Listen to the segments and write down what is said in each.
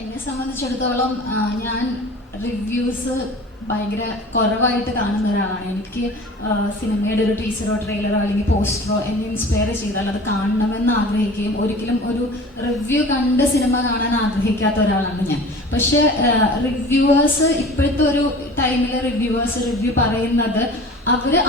എന്നെ സംബന്ധിച്ചിടത്തോളം ഞാൻ റിവ്യൂസ് ഭയങ്കര കുറവായിട്ട് കാണുന്ന ഒരാളാണ്. എനിക്ക് സിനിമയുടെ ഒരു ടീസറോ ട്രെയിലറോ അല്ലെങ്കിൽ പോസ്റ്ററോ എന്നെ ഇൻസ്പയർ ചെയ്താൽ അത് കാണണമെന്ന് ആഗ്രഹിക്കുകയും ഒരിക്കലും ഒരു റിവ്യൂ കണ്ട് സിനിമ കാണാൻ ആഗ്രഹിക്കാത്ത ഒരാളാണ് ഞാൻ. പക്ഷെ റിവ്യൂവേഴ്സ് ഇപ്പോഴത്തെ ഒരു ടൈമിൽ റിവ്യൂ പറയുന്നത്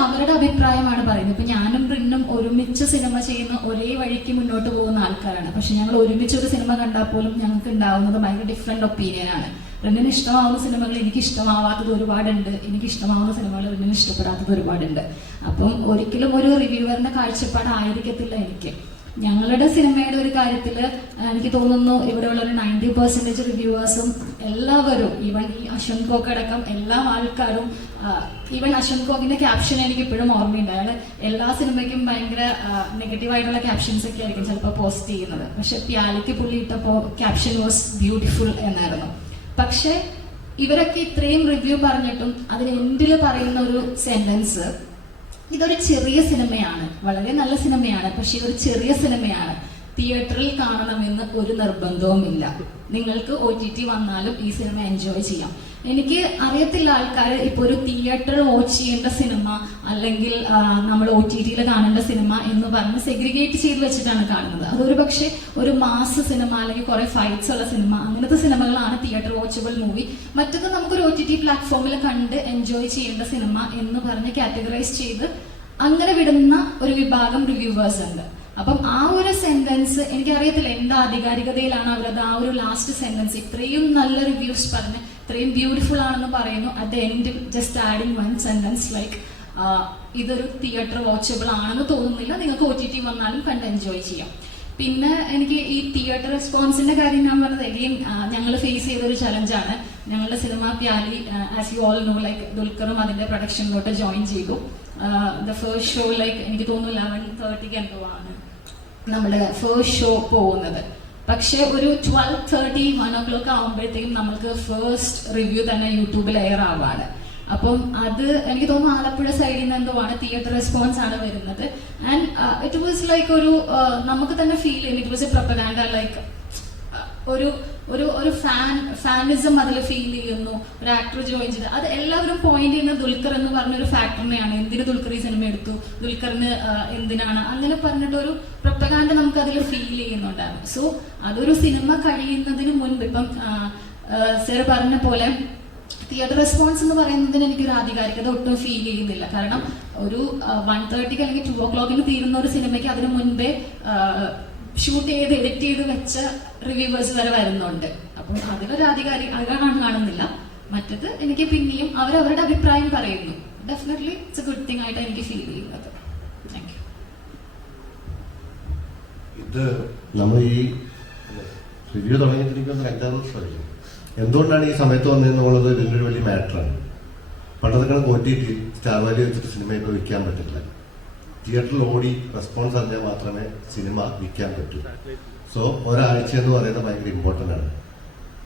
അവരുടെ അഭിപ്രായമാണ് പറയുന്നത്. ഇപ്പൊ ഞാനും റിന്നും ഒരുമിച്ച് സിനിമ ചെയ്യുന്ന ഒരേ വഴിക്ക് മുന്നോട്ട് പോകുന്ന ആൾക്കാരാണ്. പക്ഷെ ഞങ്ങൾ ഒരുമിച്ച് ഒരു സിനിമ കണ്ടാൽ പോലും ഞങ്ങൾക്ക് ഉണ്ടാവുന്നത് ഭയങ്കര ഡിഫറെന്റ് ഒപ്പീനിയനാണ്. റിന്നിന് ഇഷ്ടമാവുന്ന സിനിമകൾ എനിക്ക് ഇഷ്ടമാവാത്തത് ഒരുപാടുണ്ട്, എനിക്ക് ഇഷ്ടമാവുന്ന സിനിമകൾ റിന്നിന് ഇഷ്ടപ്പെടാത്തത് ഒരുപാടുണ്ട്. അപ്പം ഒരിക്കലും ഒരു റിവ്യൂവറിന്റെ കാഴ്ചപ്പാടായിരിക്കത്തില്ല എനിക്ക്. ഞങ്ങളുടെ സിനിമയുടെ ഒരു കാര്യത്തിൽ എനിക്ക് തോന്നുന്നു ഇവിടെയുള്ള ഒരു 90% റിവ്യൂവേഴ്സും എല്ലാവരും, ഈവൻ ഈ അശ്വന്ത് കോക്ക് അടക്കം എല്ലാ ആൾക്കാരും, ഈവൻ അശ്വന്ത് കോക്കിന്റെ ക്യാപ്ഷൻ എനിക്ക് ഇപ്പോഴും ഓർമ്മയുണ്ട്. അയാൾ എല്ലാ സിനിമയ്ക്കും ഭയങ്കര നെഗറ്റീവായിട്ടുള്ള ക്യാപ്ഷൻസ് ഒക്കെ ആയിരിക്കും ചിലപ്പോൾ പോസ്റ്റ് ചെയ്യുന്നത്. പക്ഷെ പ്യാലിക്ക് പുള്ളി ഇട്ടപ്പോൾ ക്യാപ്ഷൻ വാസ് ബ്യൂട്ടിഫുൾ എന്നായിരുന്നു. പക്ഷെ ഇവരൊക്കെ ഇത്രയും റിവ്യൂ പറഞ്ഞിട്ടും അതിന് എൻഡിൽ പറയുന്ന ഒരു സെന്റൻസ്, ഇതൊരു ചെറിയ സിനിമയാണ്, വളരെ നല്ല സിനിമയാണ്, പക്ഷെ ഇതൊരു ചെറിയ സിനിമയാണ്, തിയേറ്ററിൽ കാണണമെന്ന് ഒരു നിർബന്ധവും ഇല്ല, നിങ്ങൾക്ക് OTT വന്നാലും ഈ സിനിമ എൻജോയ് ചെയ്യാം. എനിക്ക് അറിയത്തില്ല ആൾക്കാർ ഇപ്പോൾ ഒരു തിയേറ്റർ വാച്ച് ചെയ്യേണ്ട സിനിമ അല്ലെങ്കിൽ നമ്മൾ OTT കാണേണ്ട സിനിമ എന്ന് പറഞ്ഞ് സെഗ്രിഗേറ്റ് ചെയ്ത് വെച്ചിട്ടാണ് കാണുന്നത്. അതൊരു പക്ഷേ ഒരു മാസ് സിനിമ അല്ലെങ്കിൽ കുറെ ഫൈറ്റ്സ് ഉള്ള സിനിമ, അങ്ങനത്തെ സിനിമകളാണ് തിയേറ്റർ വാച്ചബിൾ മൂവി. മറ്റത് നമുക്കൊരു OTT പ്ലാറ്റ്ഫോമിൽ കണ്ട് എൻജോയ് ചെയ്യേണ്ട സിനിമ എന്ന് പറഞ്ഞ് കാറ്റഗറൈസ് ചെയ്ത് അങ്ങനെ വിടുന്ന ഒരു വിഭാഗം റിവ്യൂവേഴ്സ് ഉണ്ട്. അപ്പം ആ ഒരു സെന്റൻസ് എനിക്കറിയത്തില്ല എന്ത് ആധികാരികതയിലാണ് അവരത് ആ ഒരു ലാസ്റ്റ് സെന്റൻസ് ഇത്രയും നല്ല റിവ്യൂസ് പറഞ്ഞ് ഇത്രയും ബ്യൂട്ടിഫുൾ ആണെന്ന് പറയുന്നു, at the end just adding one sentence like ഇതൊരു തിയേറ്റർ വാച്ചബിൾ ആണെന്ന് തോന്നുന്നില്ല, നിങ്ങൾക്ക് OTT വന്നാലും കണ്ട് എൻജോയ് ചെയ്യാം. പിന്നെ എനിക്ക് ഈ തിയേറ്റർ റെസ്പോൺസിന്റെ കാര്യം ഞാൻ പറഞ്ഞത് എഗെയിൻ ഞങ്ങൾ ഫേസ് ചെയ്തൊരു ചലഞ്ചാണ്. ഞങ്ങളുടെ cinema Pyali, as you all know, like ദുൽഖറും അതിന്റെ പ്രൊഡക്ഷനിലോട്ട് ജോയിൻ ചെയ്തു. ദ ഫസ്റ്റ് ഷോ ലൈക്ക് എനിക്ക് തോന്നുന്നു 11:30 എന്തോ ആണ് നമ്മുടെ ഫസ്റ്റ് ഷോ പോകുന്നത്. പക്ഷെ ഒരു 12:30 1 o'clock ആകുമ്പോഴത്തേക്കും നമ്മൾക്ക് ഫസ്റ്റ് റിവ്യൂ തന്നെ യൂട്യൂബിൽ എയർ ആവാണ്. അപ്പം അത് എനിക്ക് തോന്നുന്നു ആലപ്പുഴ സൈഡിൽ നിന്ന് എന്തോ ആണ് തിയേറ്റർ റെസ്പോൺസ് ആണ് വരുന്നത്. ആൻഡ് ഇറ്റ് വാസ് ലൈക്ക് ഒരു നമുക്ക് തന്നെ ഫീൽ ചെയ്യുന്നു, it was A propaganda, like ഒരു ഒരു ഒരു ഫാനിസം അതിൽ ഫീൽ ചെയ്യുന്നു. ഒരു ആക്ടർ ജോയിൻ ചെയ്ത് അത് എല്ലാവരും പോയിന്റ് ചെയ്യുന്ന ദുൽഖർ എന്ന് പറഞ്ഞൊരു ഫാക്ടറിനെയാണ്. എന്തിന് ദുൽഖർ ഈ സിനിമ എടുത്തു, ദുൽഖറിന് എന്തിനാണ് അങ്ങനെ പറഞ്ഞിട്ട് ഒരു പ്രൊപ്പഗാൻഡ നമുക്ക് അതിൽ ഫീൽ ചെയ്യുന്നുണ്ടായിരുന്നു. സോ അതൊരു സിനിമ കഴിയുന്നതിന് മുൻപ് ഇപ്പം സർ പറഞ്ഞ പോലെ തിയേറ്റർ റെസ്പോൺസ് എന്ന് പറയുന്നതിന് എനിക്കൊരു ആധികാരികത ഒട്ടും ഫീൽ ചെയ്യുന്നില്ല. കാരണം ഒരു 1:30 അല്ലെങ്കിൽ 2 o'clock തീരുന്ന ഒരു സിനിമയ്ക്ക് അതിന് മുൻപേ ഷൂട്ട് ചെയ്ത് എഡിറ്റ് ചെയ്ത് വെച്ച റിവ്യൂവേഴ്സ് വരെ വരുന്നുണ്ട്. അപ്പം അതിലൊരു ആധികാരികത കാണുന്നില്ല. മറ്റത് എനിക്ക് പിന്നെയും അവരവരുടെ അഭിപ്രായം പറയുന്നു. Definitely it's A good thing ആയിട്ട് എനിക്ക് ഫീൽ ചെയ്യുന്നത്. Thank you. ഇത് നമ്മൾ ഈ റിവ്യൂ തുടങ്ങിയിട്ടിരിക്കുന്നത് 5-6 വർഷമായി. എന്തുകൊണ്ടാണ് ഈ സമയത്ത് വന്നതെന്നുള്ളത് വലിയൊരു വലിയ മാറ്ററാണ്. പണ്ടതൊക്കെ OTT സ്റ്റാർ വാല്യൂ വെച്ചിട്ട് സിനിമ ഇപ്പോൾ വിൽക്കാൻ പറ്റില്ല. തിയേറ്ററിൽ ഓടി റെസ്പോൺസ് അറിഞ്ഞാൽ മാത്രമേ സിനിമ വിൽക്കാൻ പറ്റൂ. സോ ഒരാഴ്ച എന്ന് പറയുന്നത് ഭയങ്കര ഇമ്പോർട്ടൻ്റ് ആണ്.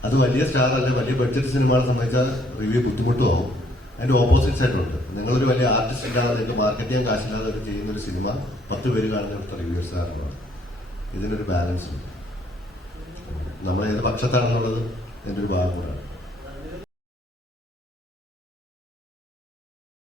അത് വലിയ സ്റ്റാർ അല്ലെ വലിയ ബഡ്ജറ്റ് സിനിമകളെ സംബന്ധിച്ചാൽ റിവ്യൂ ബുദ്ധിമുട്ടും ആവും. അതിൻ്റെ ഓപ്പോസിറ്റ് സൈഡുണ്ട്. നിങ്ങളൊരു വലിയ ആർട്ടിസ്റ്റ് ഇല്ലാതെ നിങ്ങൾക്ക് മാർക്കറ്റ് ചെയ്യാൻ കാശില്ലാതെ ഒരു ചെയ്യുന്നൊരു സിനിമ 10 പേര് കാണുന്ന റിവ്യൂസ് കാരണമാണ്. ഇതിനൊരു ബാലൻസ് ഉണ്ട്. നമ്മൾ ഏത് പക്ഷത്താണെന്നുള്ളത് ഇതിൻ്റെ ഒരു ഭാഗം കൂടാണ്.